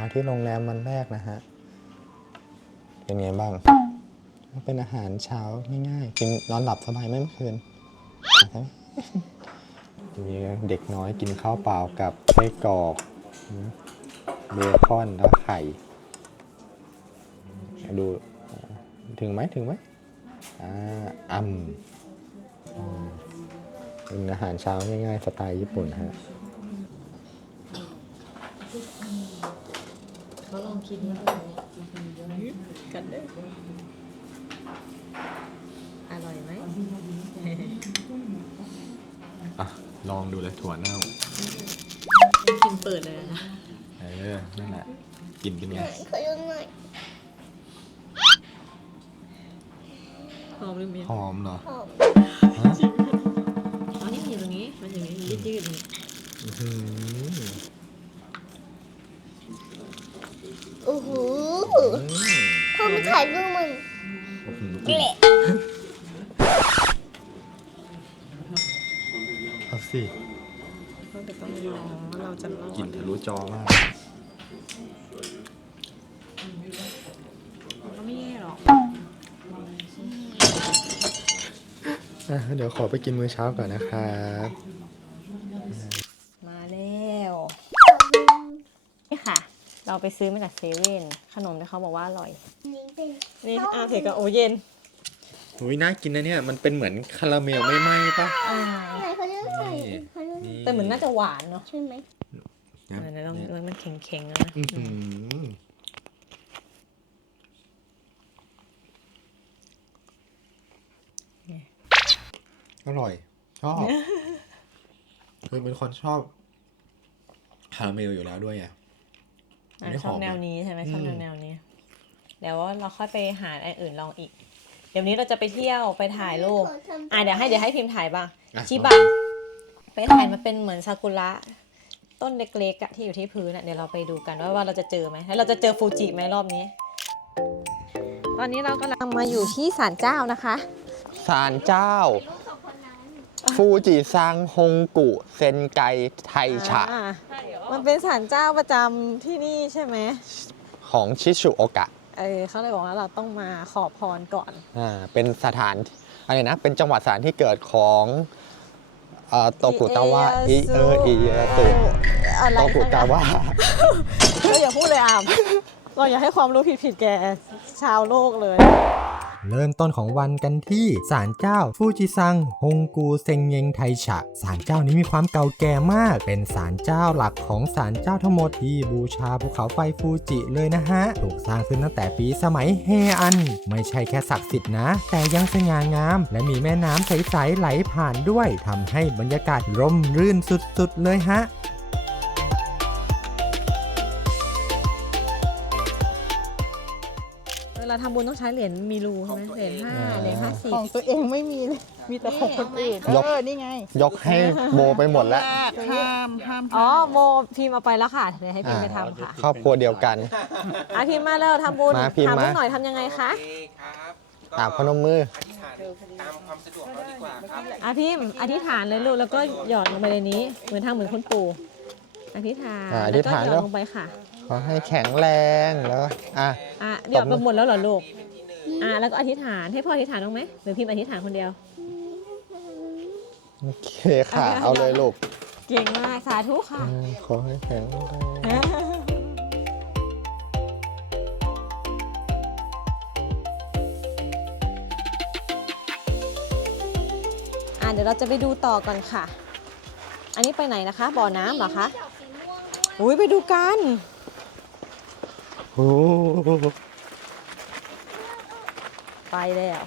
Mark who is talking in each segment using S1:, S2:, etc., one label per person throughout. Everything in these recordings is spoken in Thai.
S1: ช้าที่โรงแรมวันแรกนะฮะ เป็นไงบ้าง เป็นอาหารเช้าง่ายๆ กินนอนหลับสบายไหมเมื่อคืนมีเด็กน้อยกินข้าวเปล่ากับไส้กรอกเบคอนแล้วไข่ ดูถึงไหมถึงไหมอ่าอ่ำเป็นอาหารเช้าง่ายๆ สไตล์ญี่ปุ่นฮะ
S2: เขาลองคิดว่ากันได้อร่อยไหม
S1: อะ ลองดูเลยถั่วเน่า
S2: กินเปิดเลยนะ
S1: เออนั่นแหละกินเป็นไง
S3: ขอดูหน่อย
S2: หอมหรือเปล่า
S1: หอมเหรอ
S3: หอม
S2: อ๋อนี่มันอยู่ตรงนี้ มันอยู่ตรงนี้ยืดๆอย่างนี้
S3: พ่อไม่ถ่ายรูปมัน
S1: โอ้โห
S3: เกละ
S1: เอาสิ
S2: ก็จะต้องรอว่าเราจะรอด
S1: กินทะลุจอมาก
S2: ก็ไม่แย่หรอก
S1: อะเดี๋ยวขอไปกินมื้อเช้าก่อนนะครับ
S2: ไปซื้อมาจากเซเว่นขนมที่เขาบอกว่าอร่อย
S3: นี่เป็น
S2: นี่อาเผ็ดกับโอเย็น
S1: อุ้ยน่ากินนะเนี่ย มันเป็นเหมือนคาราเมลไม่ไหม้ปะ
S2: อ่า
S3: ไหนเขาดูหน่อยเขาดู
S2: แต่เหมือนน่าจะหวานเนาะ
S3: ใช่ไหม
S1: นะ
S2: เดี๋ยวลอง
S1: เนี่ย
S2: มันแข็งๆนะ
S1: อื้อหืออร่อย ชอบ คือเป็นคนชอบคาราเมลอยู่แล้วด้วยอะ อันนี้
S2: อะชอบ
S1: หอม
S2: แนวนี้ใช่ไหมชอบ
S1: อืม
S2: แนวๆนี้เดี๋ยวเราค่อยไปหาอันอื่นลองอีก เดี๋ยวนี้เราจะไปเที่ยวไปถ่ายรูปอะเดี๋ยวให้เดี๋ยวให้พิมพ์ถ่ายบ้าง
S1: อะ
S2: ชิบะไปถ่ายมาเป็นเหมือนซากุระต้นเล็กๆอะที่อยู่ที่พื้นอะเดี๋ยวเราไปดูกันว่าว่าเราจะเจอไหมแล้วเราจะเจอฟูจิไหมรอบนี้ ตอนนี้เรากำลังมาอยู่ที่ศาลเจ้านะคะ
S1: ศาลเจ้า ฟูจิซังฮงกุ เซนไกไทฉะ
S2: อ่า มันเป็นศาลเจ้าประจำที่นี่ใช่ไหม
S1: ของชิชุโอกะ
S2: เออเขาเลยบอกว่าเราต้องมาขอพรก่อน
S1: อ่าเป็นสถานอะไรนะ เป็นจังหวัดสถานที่เกิดของเอ่อโตกุตาวะอิเอออิเอตุ
S2: อะไร
S1: โตกุตาวะ
S2: เราอย่าพูดเลยอะเราอย่าให้ความรู้ผิดๆแกชาวโลกเลย
S4: เริ่มต้นของวันกันที่ศาลเจ้าฟูจิซังฮงกูเซงเยงไทฉะศาลเจ้านี้มีความเก่าแก่มาก เป็นศาลเจ้าหลักของศาลเจ้าทั้งหมดที่บูชาภูเขาไฟฟูจิเลยนะฮะ ถูกสร้างขึ้นตั้งแต่ปีสมัยเฮอัน ไม่ใช่แค่ศักดิ์สิทธิ์นะ แต่ยังสง่างาม และมีแม่น้ำใสๆไหลผ่านด้วยทำให้บรรยากาศร่มรื่นสุดๆเลยฮะำ
S2: บุญต้องใช้เหรียญมีรูใช่ไหมเหรียญห้าเหรียญห้าสิบ
S5: ของตัวเองไม่มีเลย มีแต่ของคนอื่น
S1: ยก
S5: เออ นี่ไง
S1: ยกให้โบไปหมดแล้ว
S5: ห้ามห้าม
S2: อ๋อโมพิมพ์เอาไปแล้วค่ะเดี๋ยวให้พิมพ์ไปทำค่ะ
S1: ครอบครัวเดียวกัน
S2: อะพิมพ์มาแล้วทำบุญ
S1: มาพิมพ์
S2: ถาม
S1: มา
S2: ลูกหน่อยทำยังไงคะ
S1: ตามพนมมือ
S6: อธิษฐานตามความสะดวกเราดีกว่าครับ
S2: อะพิมพ์อธิษฐานเลยลูกแล้วก็หยอดลงไปในนี้ เหมือนทางเหมือนคุณปู่อธิษฐาน
S1: อะอธิ
S2: แล้ว
S1: ษ
S2: ก็
S1: ฐาน
S2: หยอ
S1: แล้
S2: ด
S1: ว
S2: ลงไปค่ะ
S1: ขอให้แข็งแรงแล้วอะ
S2: อะหยอดไปหมดแล้วเหรอลูก อะแล้วก็อธิษฐานให้พ่ออธิษฐานบ้างไหมหรือพิมพ์อธิษฐานคนเดียว
S1: โอเคค่ะ เอาเลยลูก
S2: เก่งมากสาธุค่ะ
S1: อืมขอให้แข็งแรง
S2: อะเดี๋ยวเราจะไปดูต่อก่อนค่ะ อันนี้ไปไหนนะคะ บ่อน้ำเหรอคะ อุ้ยไปดูกัน
S1: โอ้ โห
S2: ไปแล้ว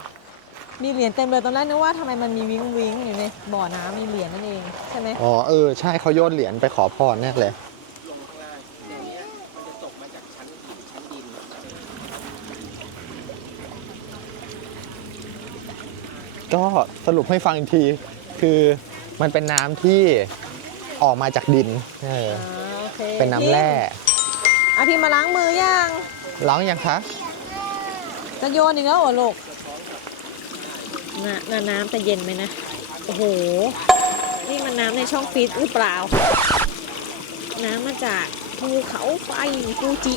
S2: มีเหรียญเต็มเลยตอนแรกนึกว่าทำไมมันมีวิงวิงอยู่ในบ่อน้ำมีเหรียญนั่นเองใช่ไหม
S1: อ๋อเออใช่เขาโยนเหรียญไปขอพรแน่เลย
S6: ลงข้างล่างในเนี้ยมันจะตกมาจากชั้นหินชั้นดิน
S1: ก็สรุปให้ฟังอีกที คือมันเป็นน้ำที่ออกมาจากดินเออ
S2: อ่าโอเค
S1: เป็นน้ำแร่
S2: อะพี่มาล้างมือย่าง
S1: ร้องยังคะ
S2: จะโยนอีกแล้วเหรอลูกน่ะน่ะน้ำจะเย็นไหมนะ โอ้โห นี่มันน้ำในช่องฟรีซหรือเปล่า น้ำมาจากภูเขาไฟฟูจิ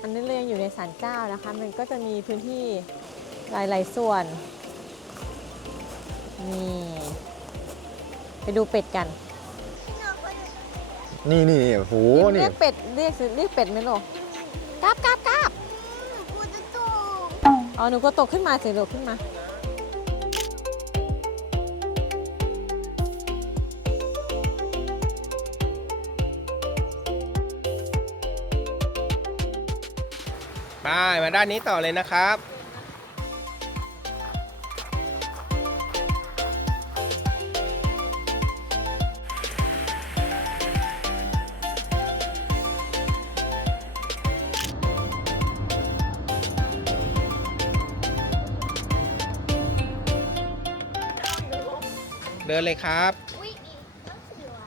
S2: อันนี้เรายังอยู่ในศาลเจ้านะคะ มันก็จะมีพื้นที่หลาย ๆ ส่วน นี่ ไปดูเป็ดกัน
S1: นี่นี่โอ้โหนี่
S2: เรียกเป็ดเรียกสิเรียกเป็ดไหมลูกกราบกราบกราบ
S3: กูจะตก
S2: อ๋อหนูก็ตกขึ้นมาสิลูกขึ้นมา
S6: ไปมาด้านนี้ต่อเลยนะครับ ดินเลยครับ
S3: อุ้ยต้องถือว่ะ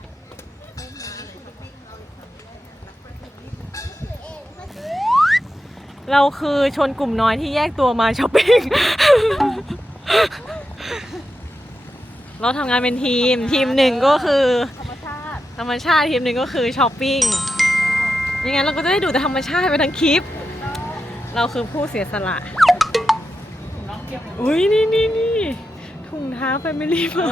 S3: ถือเองมาซื้อ
S2: เราคือชนกลุ่มน้อยที่แยกตัวมาช้อปปิ้ง เราทำงานเป็นทีม ทีมหนึ่งก็คือ ธรรมชาติธรรมชาติทีมหนึ่งก็คือช้อปปิ้งยังไงเราก็จะได้ดูแต่ธรรมชาติไปทั้งคลิป เราคือผู้เสียสละ อุ้ยนี่นี่นี่ถุงเท้าแฟมิลี่มา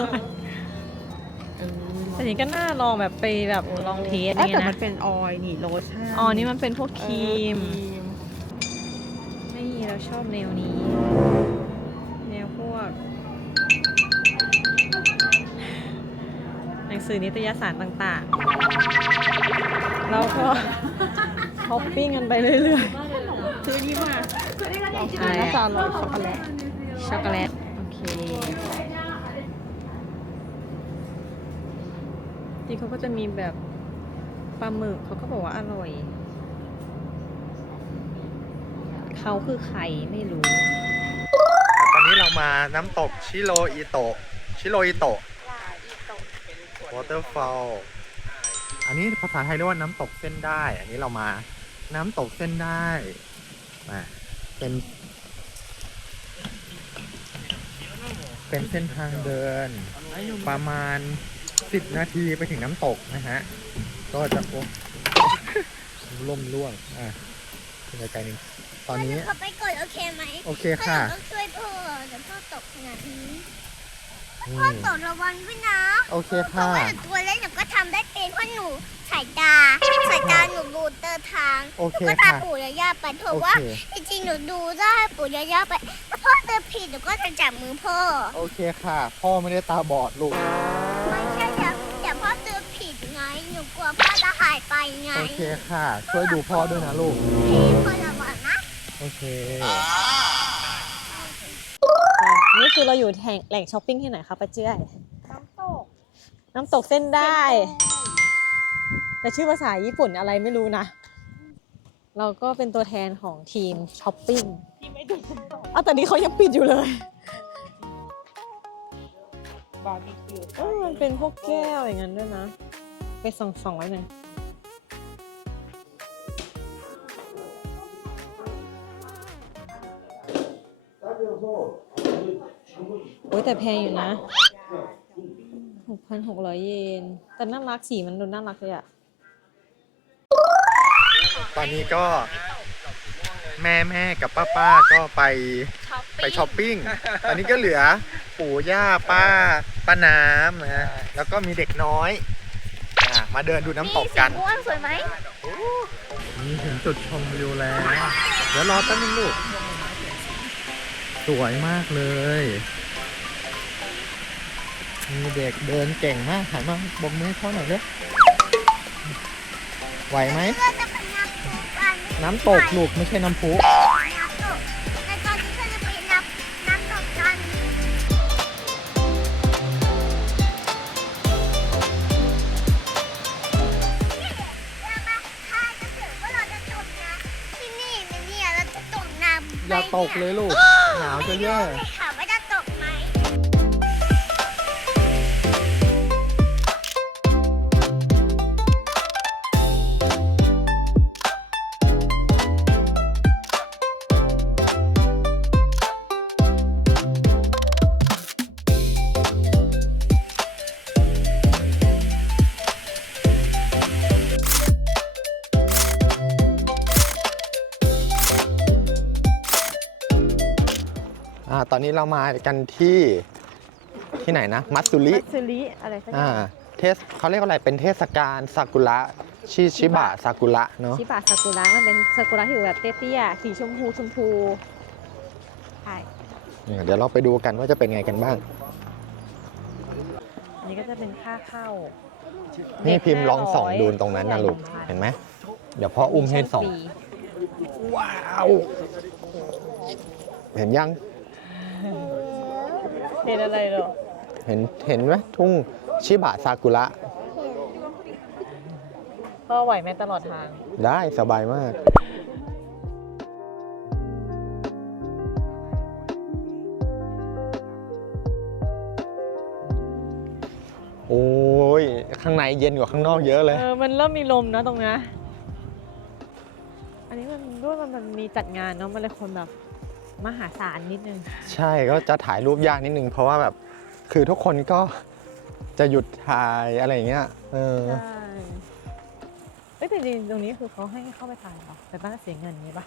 S2: แต่นี้ก็น่าลองแบบไปแบบลองเทสอะไร
S5: แต่
S2: เงี้ย
S5: มั
S2: นะ
S5: นเป็นออยล์นี่โลชั่น
S2: อ๋อนี่มันเป็นพวกครีม
S5: เออครีม
S2: นี่เราชอบแนวนี้ แนวพวก หนังสือนิตยสารต่างๆ เราก็ ช้อปปิ้งกันไปเรื่อยๆ
S5: ซื้อนี่มา
S2: อะไร
S5: น่าจะ
S2: อะ
S5: อร่อยช็อกโกแลต
S2: ช็อกโกแลต โอเค ที่เขาก็จะมีแบบปลาหมึกเขาก็บอกว่าอร่อย เขาคือใครไม่รู้
S1: ตอนนี้เรามาน้ำตกชิโรอิโตะชิโรอิโตะ waterfall อันนี้ภาษาไทยเรียกว่าน้ำตกเส้นได้ อันนี้เรามาน้ำตกเส้นได้มาเป็น เป็นเส้นทางเดิน ประมาณ 10นาทีไปถึงน้ำตกนะฮะ ก็จะโอ้ล่มร่วงอะเป็นไกลๆหนึงตอนนี้
S3: เขาไปก่อนโอเคไหม
S1: โอเคค่ะ
S3: ต้องช่วยพ่อเดี๋ยวพ่อตกขนาดนี้
S1: อื
S3: พ่อ
S1: ม
S3: ตกระวังด้วยนะ
S1: โอเค
S3: เพ
S1: ค่ะ
S3: ราะว่าหนูตัวเล็กหนูก็ทำได้เป็นเพราะหนูสายตาสายตาหนูดูเตอร์ทาง
S1: โอ
S3: หนู
S1: เค
S3: ก็พา
S1: ค่ะ
S3: ปู่ย่าย่าไปถื
S1: โอ
S3: อว่า
S1: เค
S3: จริงๆหนูดูได้ปู่ย่าย่าไปถ้าพ่อเดินผิดหนูก็จะจับมือพ่อ
S1: โอเคค่ะ พ่อไม่ได้ตาบอดลูกา
S3: ยไปไง
S1: โอเคค่ะ ช่วยดูพ่อด้วยนะลูก
S3: เฮ้พ่อระวังนะ
S1: โอเค
S2: นี่คือเราอยู่แห่งแหล่งช้อปปิ้งที่ไหนคะป้าเจ้ย
S3: น้ำตก
S2: น้ำตกเส้นได้ แต่ชื่อภาษาญี่ปุ่นอะไรไม่รู้นะ เราก็เป็นตัวแทนของทีมช้อปปิ้งที่ไม่ดูอ้าวแต่นี้เขายังปิดอยู่เลย
S5: บาร์บีคิว
S2: เออมันเป็นพวกแก้วอย่างนั้นด้วยนะ ไปส่องส่องๆไว้หน่อ อ้ยแต่แพงอยู่นะ6,600เยน แต่น่ารักสีมันดูน่ารักเลยอะ
S1: ตอนนี้ก็แม่แม่กับป้าป้าก็ไปไปช้อปปิ้ง ตอนนี้ก็เหลือปู่ย่าป้าป้าน้ำนะฮะแล้วก็มีเด็กน้อยอะมาเดินดูน้ำตกกัน
S3: อ้วนสวยไหม
S1: นี่ถึงจุดชมวิวแล้ว เดี๋ยวรอแป๊บนึงลูก สวยมากเลย มีเด็กเดินเก่งมากหันมาบกมือให้เขาหน่อยเร็วไหวไหม
S3: เพื่อจะไปน้ำตกกัน
S1: น้ำตกลูกไม่ใช่น้ำพุ
S3: น้ำตกในตอนนี้เพื่อจะไปน้ำน้ำตกกันเรามาถ้าจะถือว่าเราจะจมน้ำที่นี่นะเนี่ยเราจะจมน้ำ
S1: อย่าตกเลยลูก หนาวจะแย่ นนี้เรามากันที่ที่ไหนนะ มัตสุริ
S2: มัตสึริอะไรสักอ
S1: อ่า
S2: ย่าง
S1: เทศเขาเรียกว่าอะไรเป็นเทศกาลซากุระชิชิบะซากุระเนาะ
S2: ชิบะซากุระมันเป็นซากุระที่อยู่แบบเตี้ยๆสีชมพูชมพูใช่
S1: เนี่ยเดี๋ยวเราไปดูกันว่าจะเป็นไงกันบ้าง
S2: อันนี้ก็จะเป็นค่าเข้า
S1: นี่พิมพ์
S2: เด็ก
S1: ลองส่อง
S2: 500
S1: ดูตรงนั้นนะลูก
S2: ผู้ใหญ่
S1: เห็นไหมเดี๋ยวพ่ออุ้มให้ส่อง
S2: ฟรี
S1: ว้าว เห็นยัง
S2: เห็นอะไรเหรอ
S1: เห็นเห็นไหมทุ่งชิบะซากุระ
S2: พ่อไหวไหมตลอดทาง
S1: ได้สบายมาก โอ้ย ข้างในเย็นกว่าข้างนอกเยอะเลย
S2: เออ มันเริ่มมีลมนะตรงนี้อันนี้มันด้วยมันมันมีจัดงานเนาะ มันเลยคนแบบ มหาศาลนิดนึง
S1: ใช่ก็จะถ่ายรูปยากนิดนึง เพราะว่าแบบคือทุกคนก็จะหยุดถ่ายอะไรอย่างเงี้ยเออ
S2: ใช่เอ้ยแต่จริงๆตรงนี้คือเขาให้เข้าไปถ่ายเหรอแต่ต้องเสียเงินนี้ปะ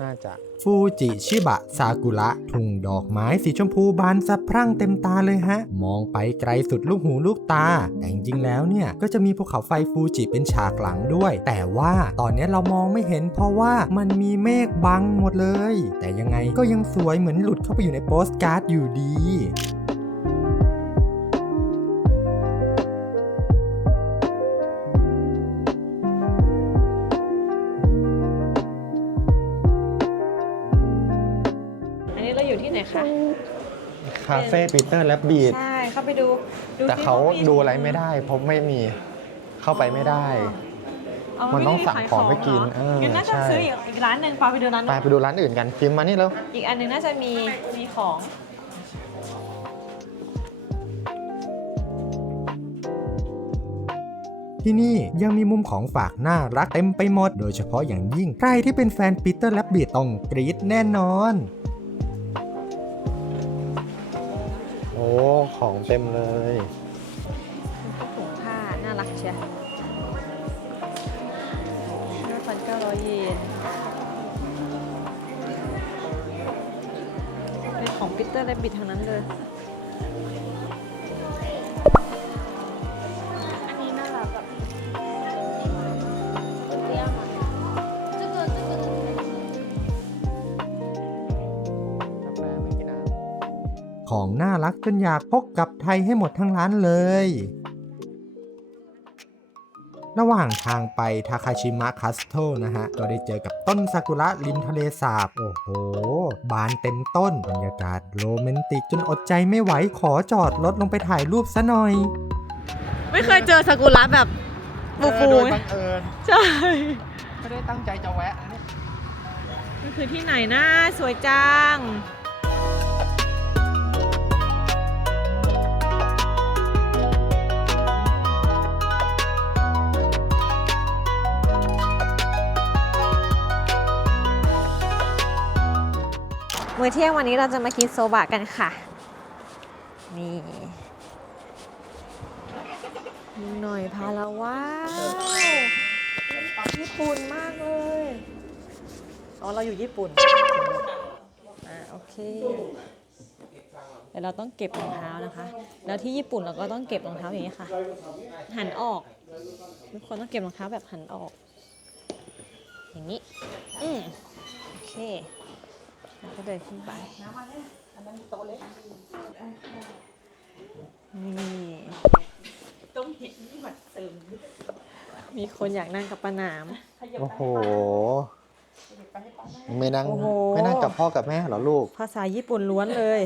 S1: น่าจะ
S4: ฟูจิชิบะซากุระทุ่งดอกไม้สีชมพูบานสะพรั่งเต็มตาเลยฮะ มองไปไกลสุดลูกหูลูกตา แต่จริงๆแล้วเนี่ย ก็จะมีภูเขาไฟฟูจิเป็นฉากหลังด้วย แต่ว่าตอนนี้เรามองไม่เห็นเพราะว่ามันมีเมฆบังหมดเลย แต่ยังไงก็ยังสวยเหมือนหลุดเข้าไปอยู่ในโปสการ์ดอยู่ดี
S2: คา
S1: เฟ่ปีเตอร์และบีด
S2: ใช่เข้าไปดูดู
S1: แต่
S2: สิ
S1: เขา
S2: ว่มี
S1: ดูอะไรไม่ได้ เพราะไม่มีเข้าไปไม่ได้
S2: อ๋อ
S1: มันต้องสั่งของไปกิน
S2: เหร
S1: เออ
S2: งั้นน่าจะ
S1: ใช่
S2: ซื้ออีกอีกร้านหนึ่งปาไปดูร้าน
S1: ไป
S2: นู้น
S1: ไปดูร้านอื่นกันพิมพ์มานี่แล้ว
S2: อีกอันหนึ่งน่าจะมีมีของ
S4: ที่นี่ยังมีมุมของฝากน่ารักเต็มไปหมด โดยเฉพาะอย่างยิ่งใครที่เป็นแฟนปีเตอร์และบีดต้องกรี๊ดแน่นอน
S1: ของเต็มเลย
S2: ถุงผ้า น่ารักเชียวห้าพันเก้าร้อยเยนเป็นของปีเตอร์และบิดทางนั้นเลย
S4: ของน่ารักจนอยากพกกลับไทยให้หมดทั้งร้านเลย ระหว่างทางไปทาคาชิมะคัสโตนะฮะ ก็ได้เจอกับต้นซากุระริมทะเลสาบ โอ้โห บานเต็มต้น บรรยากาศโรแมนติกจนอดใจไม่ไหวขอจอดรถลงไปถ่ายรูปซะหน่อย
S2: ไม่เคยเจอซากุระแบบำฟู
S1: เออ
S2: ฟู
S1: โดย
S2: ไหม
S1: บังเอิญ
S2: ใช่
S1: ไม่ได้ตั้งใจจะแวะนะเนี่ย
S2: มันคือที่ไหนนะสวยจัง มื้อเที่ยงวันนี้เราจะมากินโซบะกันค่ะ นี่ดูหน่อยพาเราว้าวญี่ปุ่นมากเลย อ๋อ เราอยู่ญี่ปุ่น อ่า โอเคเดี๋ยวเราต้องเก็บรองเท้านะคะ แล้วที่ญี่ปุ่นเราก็ต้องเก็บรองเท้าอย่างนี้ค่ะ หันออก ทุกคนต้องเก็บรองเท้าแบบหันออก อย่างนี้ อืมโอเค แล้วก็เดินขึ้นไป นี่ต้องเห็นที่บัตรเติมมีคนอยากนั่งกับป้าหนาม
S1: โอ้โห ไม่นั่ง
S2: โอ้โห
S1: ไม่นั่งกับพ่อกับแม่เหรอลูก
S2: ภาษาญี่ปุ่นล้วนเลย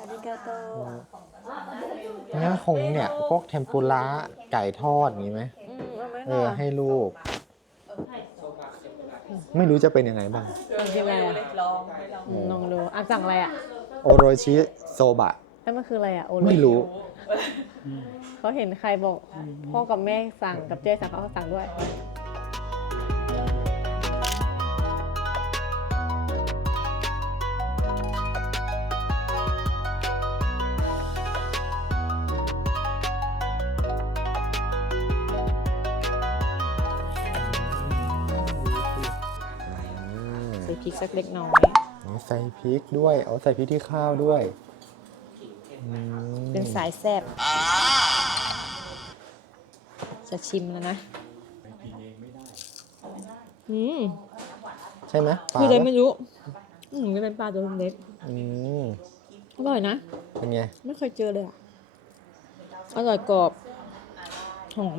S2: อาริกาโต
S1: เนี่ยคงเนี่ย พวกเทมปุระไก่ทอดอย่างนี้ไหม
S2: อืมเอาไหม
S1: เออให้ลูก ไม่รู้จะเป็นยังไงบ้าง
S2: กินอะไรอะอืมลองดูอะสั่งอะไรอะ
S1: โอโรชิโซบะ
S2: แล้วมันคืออะไรอะโอโร
S1: ไม่รู้
S2: เขาเห็นใครบอกพ่อกับแม่สั่งกับเจ๊สั่งเขาก็สั่งด้วย พริกสักเล็กน้อย
S1: นี่ใส่พริกด้วยเอาใส่พริกที่ข้าวด้วยอืม
S2: เป็นสายแซบจะชิมแล้วนะอืม
S1: ใช่ไหมปลา
S2: คืออะไร
S1: ปะ
S2: ไม่รู้อืมก็เป็นปลาตัวเล็ก
S1: อืม
S2: อร่อยนะ
S1: เป็นไง
S2: ไม่เคยเจอเลยอะ อร่อยกรอบ หอม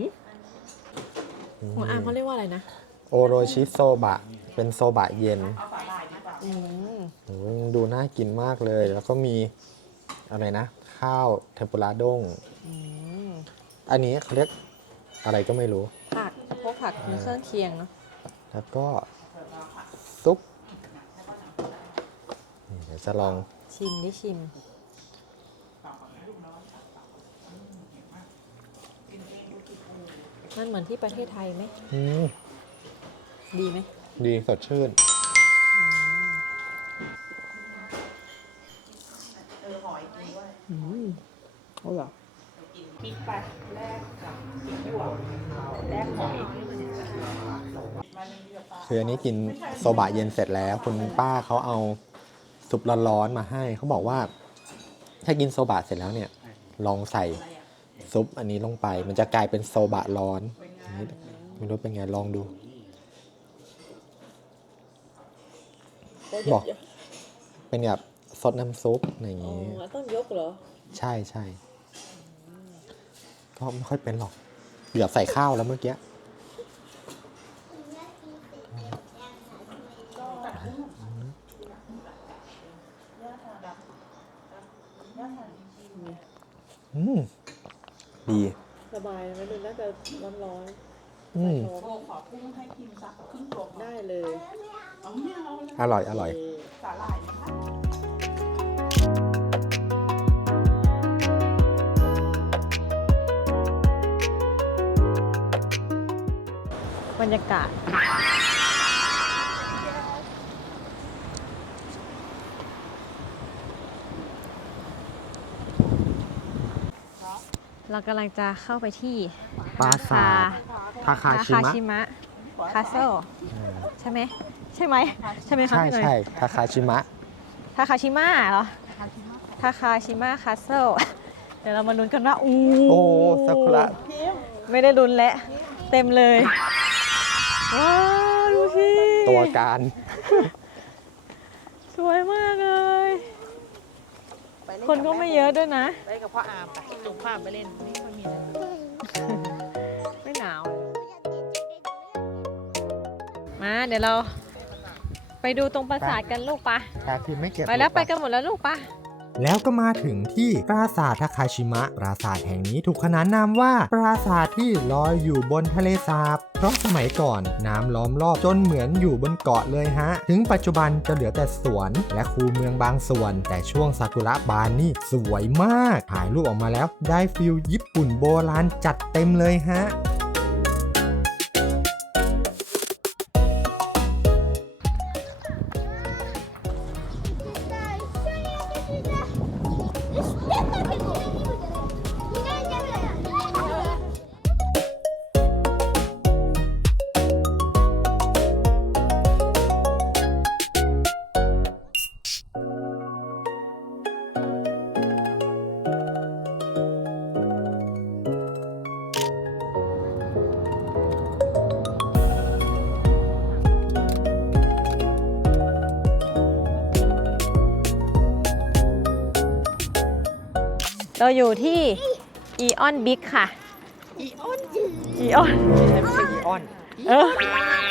S2: ของอามเขาเรียกว่าอะไรนะ
S1: โอโรชิโซบะ เป็นโซบะเย็น
S2: อืม
S1: โอ้ยดูน่ากินมากเลย แล้วก็มีอะไรนะ ข้าวเทมปุระด้ง
S2: อืม
S1: อันนี้เขาเรียกอะไรก็ไม่รู้
S2: ผักพวกผักมีเครื่องเคียงเนาะ
S1: แล้วก็ซุปนี่เดี๋ยวจะลอง
S2: ชิมดิชิม มันเหมือนที่ประเทศไทยไหม
S1: อืม
S2: ดีไหม
S1: ดีสดชื่น
S2: เอาเหรอ
S1: คืออันนี้กินโซบะเย็นเสร็จแล้ว คุณป้าเขาเอาซุปร้อนๆมาให้ เขาบอกว่า ถ้ากินโซบะเสร็จแล้วเนี่ย ลองใส่ซุปอันนี้ลงไป มันจะกลายเป็นโซบะร้อนนี่ไม่รู้เป็นไงลองดู บอก เป็นแบบซดน้ำซุปอย่าง
S2: อ๋อ
S1: นี้
S2: ต้องยกเหรอ
S1: ใช่ใช่ ก็ไม่ค่อยเป็นหรอกเกือบใส่ข้าวแล้วเมื่อกี้อืมดี
S2: สบายนะไม่ดูน่าจะร้อน
S1: อืม
S2: ๆได้เลย
S1: อร่อย อร่อย
S2: บร รยากาศ เรากำลังจะเข้าไปที่
S1: ปราสาททาคาชิมะ
S2: ชิมะคาสเซิลใช่ไหมใช่ไหมใช่ไหมคะ
S1: ใช่
S2: พี่หนุ่ย
S1: ใช่ทาคาชิมะ
S2: ทาคาชิมะเหรอทาคาชิมะคาสเซิลเดี๋ยวเรามาลุ้นกันว่าอู้
S1: โอ้ซากุระ
S2: ไม่ได้ลุ้นแล้วเต็มเลย ว้าวดูสิ
S1: ตัวการ
S2: สวยมากเลยคนก็ไม่เยอะด้วยนะ
S5: ไปกับพ่ออามไปจุงพ่ออามไปเล่นนี่เขามีอะไร
S2: ไม่หนาว มาเดี๋ยวเรา ไปดูตรงปราสาทกันลูกปะ
S1: แพ้พิมพ์ไม่เก็บ
S2: ไปแล้ว
S1: รู
S2: ไป
S1: ปะ
S2: กันหมดแล้วลูกปะ
S4: แล้วก็มาถึงที่ปราสาททาคาชิมะ ปราสาทแห่งนี้ถูกขนานนามว่า ปราสาทที่ลอยอยู่บนทะเลสาบ เพราะสมัยก่อนน้ำล้อมรอบจนเหมือนอยู่บนเกาะเลยฮะ ถึงปัจจุบันจะเหลือแต่สวนและคูเมืองบางส่วน แต่ช่วงซากุระบานนี่สวยมาก ถ่ายรูปออกมาแล้วได้ฟิลญี่ปุ่นโบราณจัดเต็มเลยฮะ
S2: เราอยู่ที่อีออนบิ๊กค่ะอีออนอีออน
S1: ไม่ใช่อีออน
S2: เออ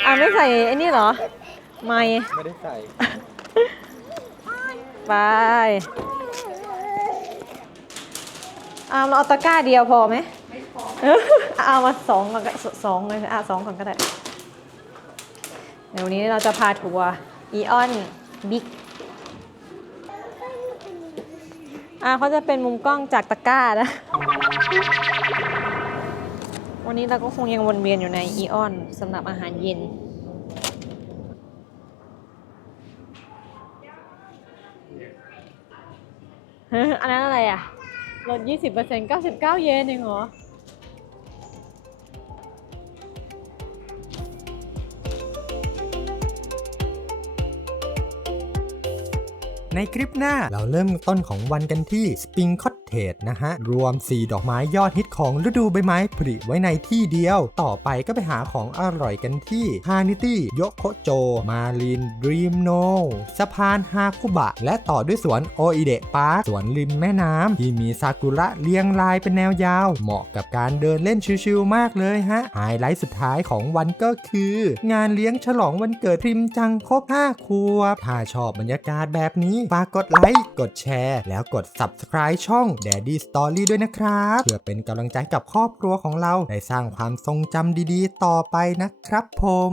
S2: อ่าไม่ใส่ไอ้นี่เหรอ ไม่
S1: ไม่ได้ใส่
S2: ไปอามเราเอาตะกร้าเดียวพอไหมเออเอามาสองก่อนก็สองเลยอะสองก่อนก็ได้เดี๋ยววันนี้เราจะพาทัวร์อีออนบิ๊ก อ่าเขาจะเป็นมุมกล้องจากตะกร้านะ วันนี้เราก็คงยังวนเวียนอยู่ในอีออนสำหรับอาหารเย็น อันนั้นอะไรอะ ลด 20% 99 เยนเองเหรอ
S4: ในคลิปหน้าเราเริ่มต้นของวันกันที่สปริงคอตเท e นะฮะ รวม 4 ดอกไม้ยอดฮิตของฤดูใบไม้ผลิไว้ในที่เดียว ต่อไปก็ไปหาของอร่อยกันที่ฮานิตี้โยโคโจ มาลินดรีมโนสะพานฮาคุบะ และต่อด้วยสวนโออิเดะปาร์คสวนริมแม่น้ำที่มีซากุระเรียงรายเป็นแนวยาว เหมาะกับการเดินเล่นชิลๆมากเลยฮะไฮไลท์สุดท้ายของวันก็คือ งานเลี้ยงฉลองวันเกิดพริมจังครบ5ขวถ้าชอบบรรยากาศแบบนี้ฝากกดไลค์กดแชร์ แล้วกด Subscribe ช่อง Daddy Story ด้วยนะครับ เพื่อเป็นกำลังใจกับครอบครัวของเรา ได้สร้างความทรงจำดีๆ ต่อไปนะครับผม